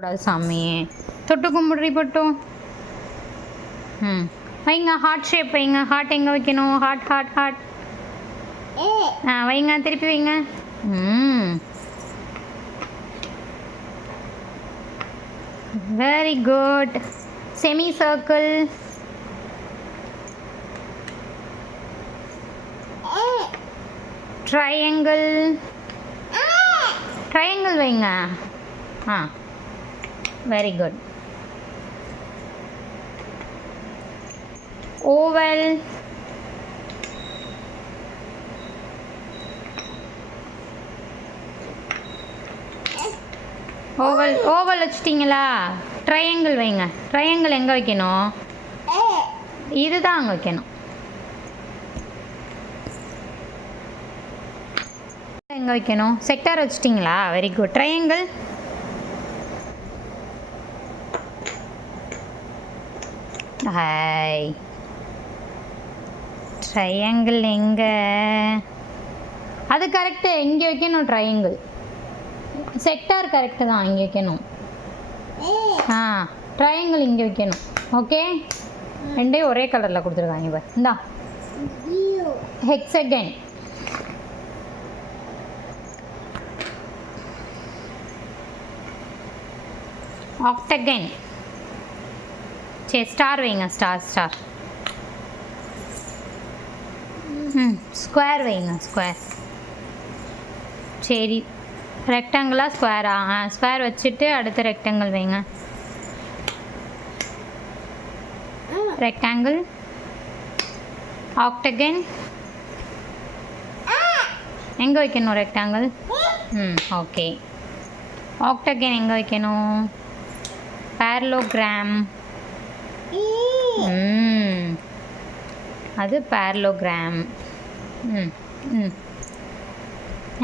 கூடாது சாமி. தொட்டு கும்பிடுறி பட்டும். வைங்க ஹார்ட் ஷேப் வைங்க. ஹார்ட் எங்கே வைக்கணும்? Heart heart heart. வைங்க திருப்பி வைங்க. Very good. Semi circle. Triangle. Triangle வைங்க. Very good. Oval. Oval oval வச்சிட்டிங்களா? ட்ரையாங்கிள் வைங்க. ட்ரையாங்கிள் எங்கே வைக்கணும்? இதுதான் அங்கே வைக்கணும். எங்கே வைக்கணும்? செக்டார் வச்சிட்டிங்களா? Very good. Triangle. Hi. Triangle எங்கே? அது கரெக்டு. இங்கே வைக்கணும் ட்ரையாங்கிள். செக்டார் கரெக்டு தான், இங்கே வைக்கணும். ட்ரையாங்கிள் இங்கே வைக்கணும். ஓகே, ரெண்டையும் ஒரே கலரில் கொடுத்துருக்காங்க. இப்போ இந்தா ஹெக்ஸகன். ஆக்டகன். சரி, ஸ்டார் வைங்க. Star star. ஸ்கொயர் வைங்க. ஸ்கொயர். சரி, ரெக்டாங்கிளா ஸ்கொயரா? ஸ்கொயர் வச்சுட்டு அடுத்த ரெக்டாங்கிள் வைங்க. ரெக்டாங்கிள். ஆக்டகன். எங்கே வைக்கணும் ரெக்டாங்கிள்? ஓகே. ஆக்டகன் எங்கே வைக்கணும்? பேரலோகிராம். அது பேரலோகிராம்.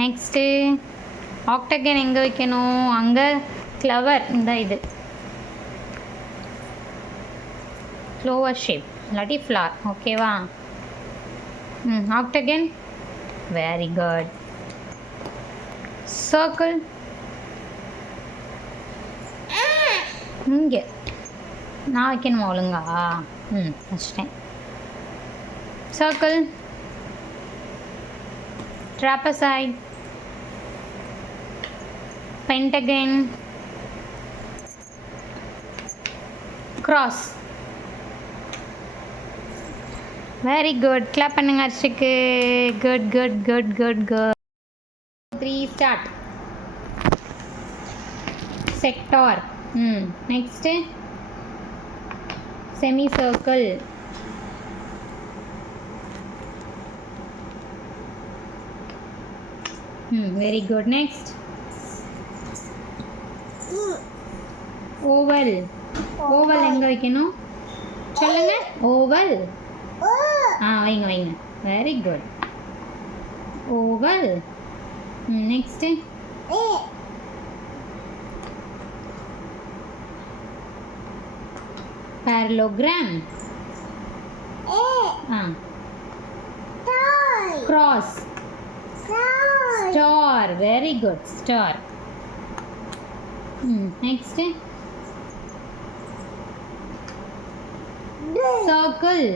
நெக்ஸ்ட்டு ஆக்டகன் எங்கே வைக்கணும்? அங்கே ஃப்ளவர். இந்த இது ஃப்ளவர் ஷேப் இல்லாட்டி ஃப்ளார். ஓகேவா? ஆக்டகன். Very good. சர்க்கிள். இங்கே நான் வைக்கணுமா ஒழுங்கா? வச்சிட்டேன். Circle. Trapezoid. Pentagon. Cross. Very good. Clap பண்ணுங்க அர்ஷுக்கு. Good good good good good. 3 star. Sector. Next semi circle. Very good. Next oval. Oval எங்கே வைக்கணும் சொல்லுங்க? ஓவல். வைங்க வைங்க. Very good. Oval. Next parallelogram. Cross. Star. Very good. Star. Next. Circle.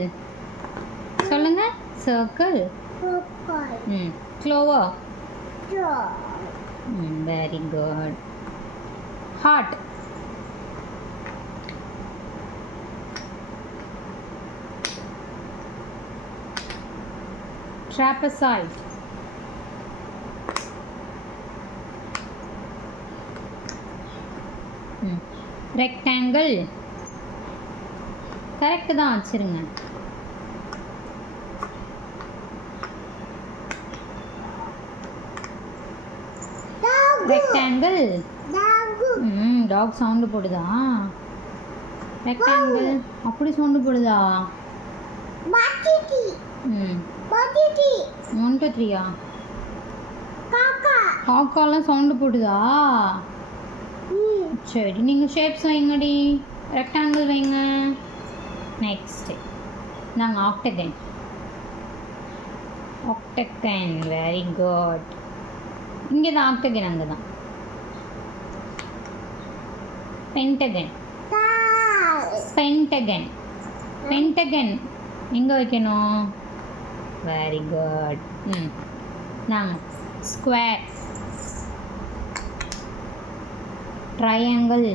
சொல்லுங்க. Circle. Clover. Very good. Heart. Trapezoid. Rectangle. Correct தான், வச்சிருங்க. Rectangle. Dog sound போடுதா? Rectangle அப்படி சவுண்டு போடுதா? 1 2 3 காக்காலாம் சவுண்டு போடுதா? சரி, நீங்கள் ஷேப்ஸ் வைங்கடி. ரெக்டாங்கிள் வைங்க. நெக்ஸ்ட்டு நாங்கள் ஆக்டகன். ஆக்டகன். Very good. இங்கே தான் ஆக்டகன். அங்கே தான் பென்டகன் பென்டகன் பென்டகன் எங்கே வைக்கணும்? Very good. நாங்கள் ஸ்கொயர் ட்ரையாங்கிள்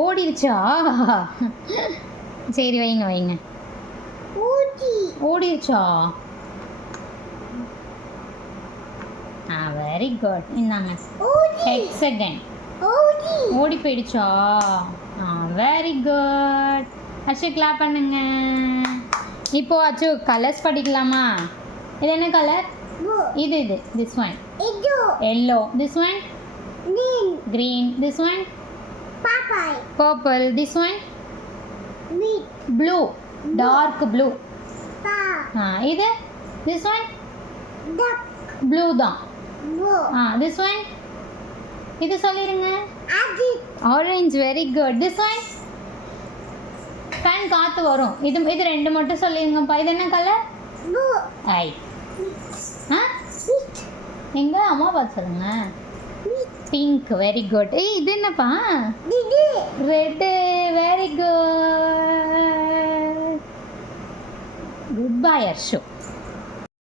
ஓடிடுச்சா? சரி வைங்க வைங்க. ஓடிடுச்சா? Very good. இந்தாங்க ஹெக்ஸகன். ஓடி போயிடுச்சா? Very good. அச்சு கிளாப் பண்ணுங்க. இப்போ அச்சு கலர்ஸ் படிக்கலாமா? இது என்ன கலர்? இது this one yellow, this one green, this one purple, this one blue, dark blue. இது this one blue தான். this one இது சொல்லிருங்க. orange, very good. this one fan காத்து வரும். இது ரெண்டு மட்டும் சொல்லிருங்கப்பா. இது என்ன கலர்? ஐ எங்க அம்மா பார்த்து சொல்லுங்க. Pink, very good. இது என்னப்பா? Red, very good. Goodbye Arshu.